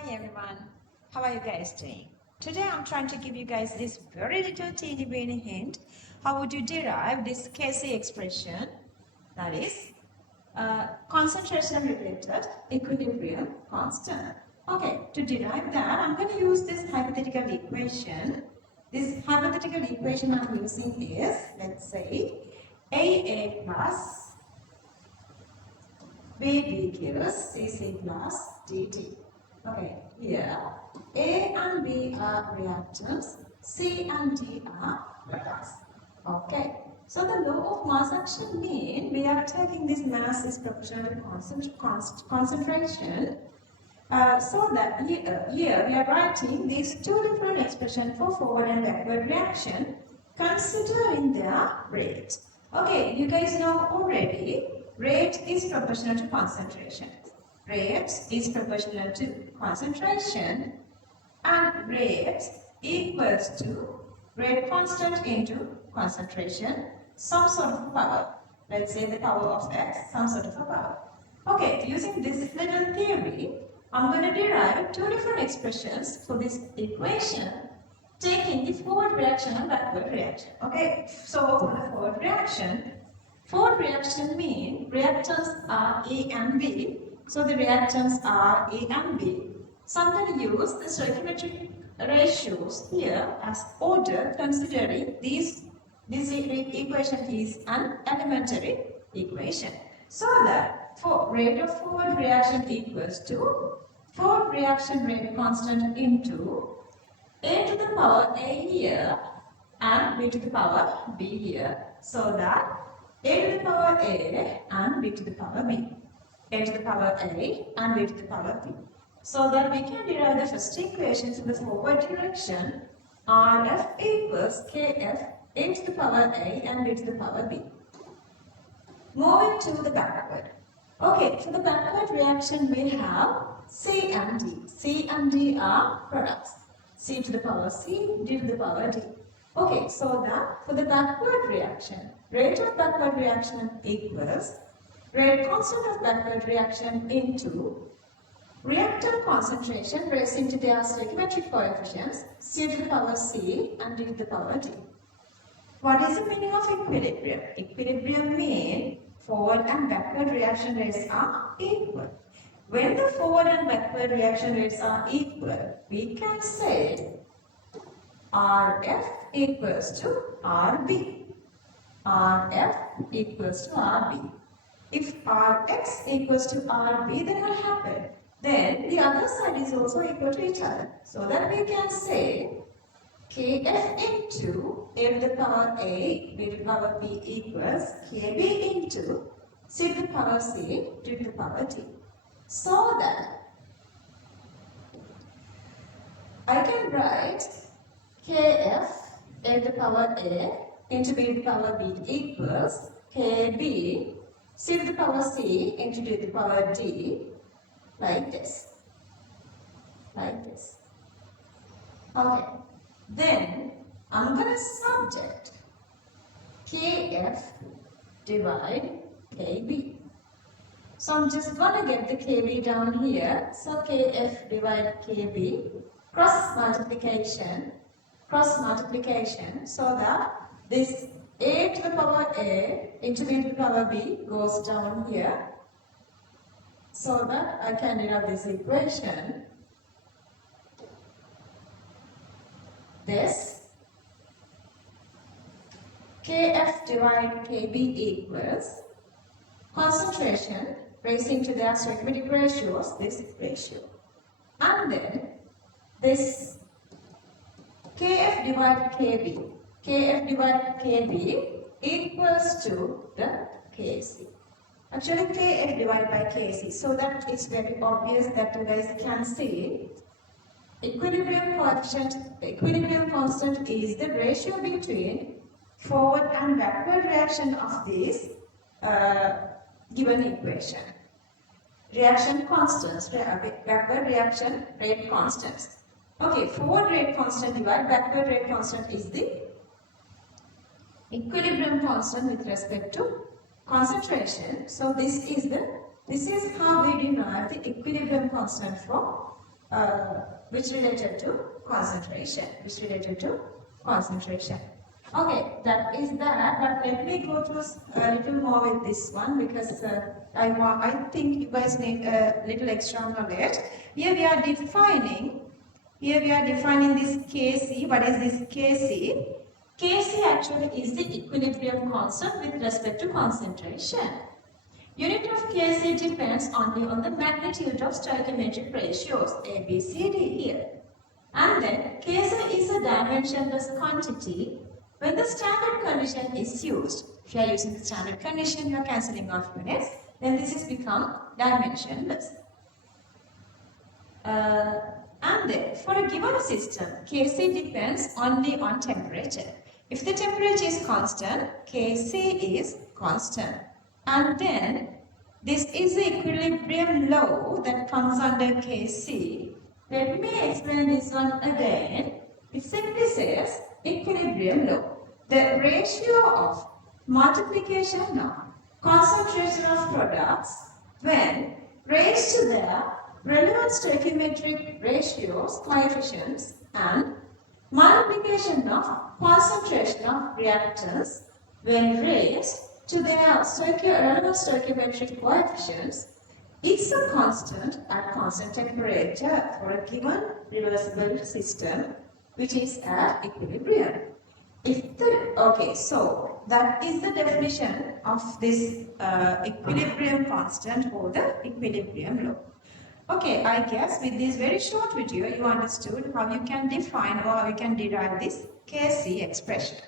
Hi everyone, how are you guys doing? Today I'm trying to give you guys this very little teeny weeny hint. How would you derive this KC expression, that is concentration related equilibrium constant. Okay, to derive that I'm going to use this hypothetical equation. This hypothetical equation I'm using is, let's say, AA plus BB gives CC plus DT. Okay, here A and B are reactants, C and D are products. Okay, so the law of mass action means we are taking this mass is proportional to concentration. So that here we are writing these two different expressions for forward and backward reaction considering their rate. Okay, you guys know already rate is proportional to concentration. Rate is proportional to concentration and rate equals to rate constant into concentration, some sort of power. Let's say the power of x, some sort of a power. Okay, using this little theory, I'm going to derive two different expressions for this equation, taking the forward reaction and backward reaction. Okay, so for the forward reaction means reactants are A and B. So the reactants are A and B. So I'm going to use the stoichiometric ratios here as order, considering this equation is an elementary equation. So that for rate of forward reaction equals to forward reaction rate constant into A to the power A here and B to the power B here. So that A to the power A and B to the power B. A to the power A and B to the power B. So that we can derive the first equation for the forward direction, RF equals KF A to the power A and B to the power B. Moving to the backward. Okay, for the backward reaction we have C and D. C and D are products. C to the power C, D to the power D. Okay, so that for the backward reaction, rate of backward reaction equals rate constant of backward reaction into reactant concentration raised into their stoichiometric coefficients, C to the power C and D to the power D. What is the meaning of equilibrium? Equilibrium means forward and backward reaction rates are equal. When the forward and backward reaction rates are equal, we can say RF equals to RB. RF equals to RB. If Rx equals to Rb, then what happens? Then the other side is also equal to each other. So that we can say Kf into A to the power A, B to the power B equals Kb into C to the power C, D to the power D. So that I can write Kf A to the power A into B to the power B equals Kb C to the power C into D to the power D, like this. Like this. Okay. Then I'm going to subject Kf divide Kb. So I'm just going to get the Kb down here. So Kf divide Kb, cross multiplication, so that this A to the power A into B to the power B goes down here, so that I can derive this equation. This Kf divide Kb equals concentration raising to their stoichiometric ratios, this ratio. And then this Kf divide Kb. Kf divide Kb equals to the Kc. Actually Kf divided by Kc, so that it's very obvious that you guys can see equilibrium coefficient, equilibrium constant is the ratio between forward and backward reaction of this given equation. Reaction constants, backward reaction rate constants. Okay, forward rate constant divided backward rate constant is the equilibrium constant with respect to concentration. So this is how we derive the equilibrium constant for which related to concentration. Okay, that is that. But let me go to a little more with this one because I think you guys need a little extra knowledge. Here we are defining this Kc. What is this Kc? Kc actually is the equilibrium constant with respect to concentration. Unit of Kc depends only on the magnitude of stoichiometric ratios A, B, C, D here. And then Kc is a dimensionless quantity when the standard condition is used. If you are using the standard condition, you are cancelling off units, then this has become dimensionless. And then for a given system, Kc depends only on temperature. If the temperature is constant, Kc is constant. And then this is the equilibrium law that comes under Kc. Let me explain this one again. It simply says equilibrium law. The ratio of multiplication of concentration of products when raised to their relevant stoichiometric ratios, coefficients, and multiplication of concentration of reactants when raised to their relevant stoichiometric coefficients is a constant at constant temperature for a given reversible system which is at equilibrium. So that is the definition of this equilibrium constant or the equilibrium law. Okay, I guess with this very short video you understood how you can define or how you can derive this Kc expression.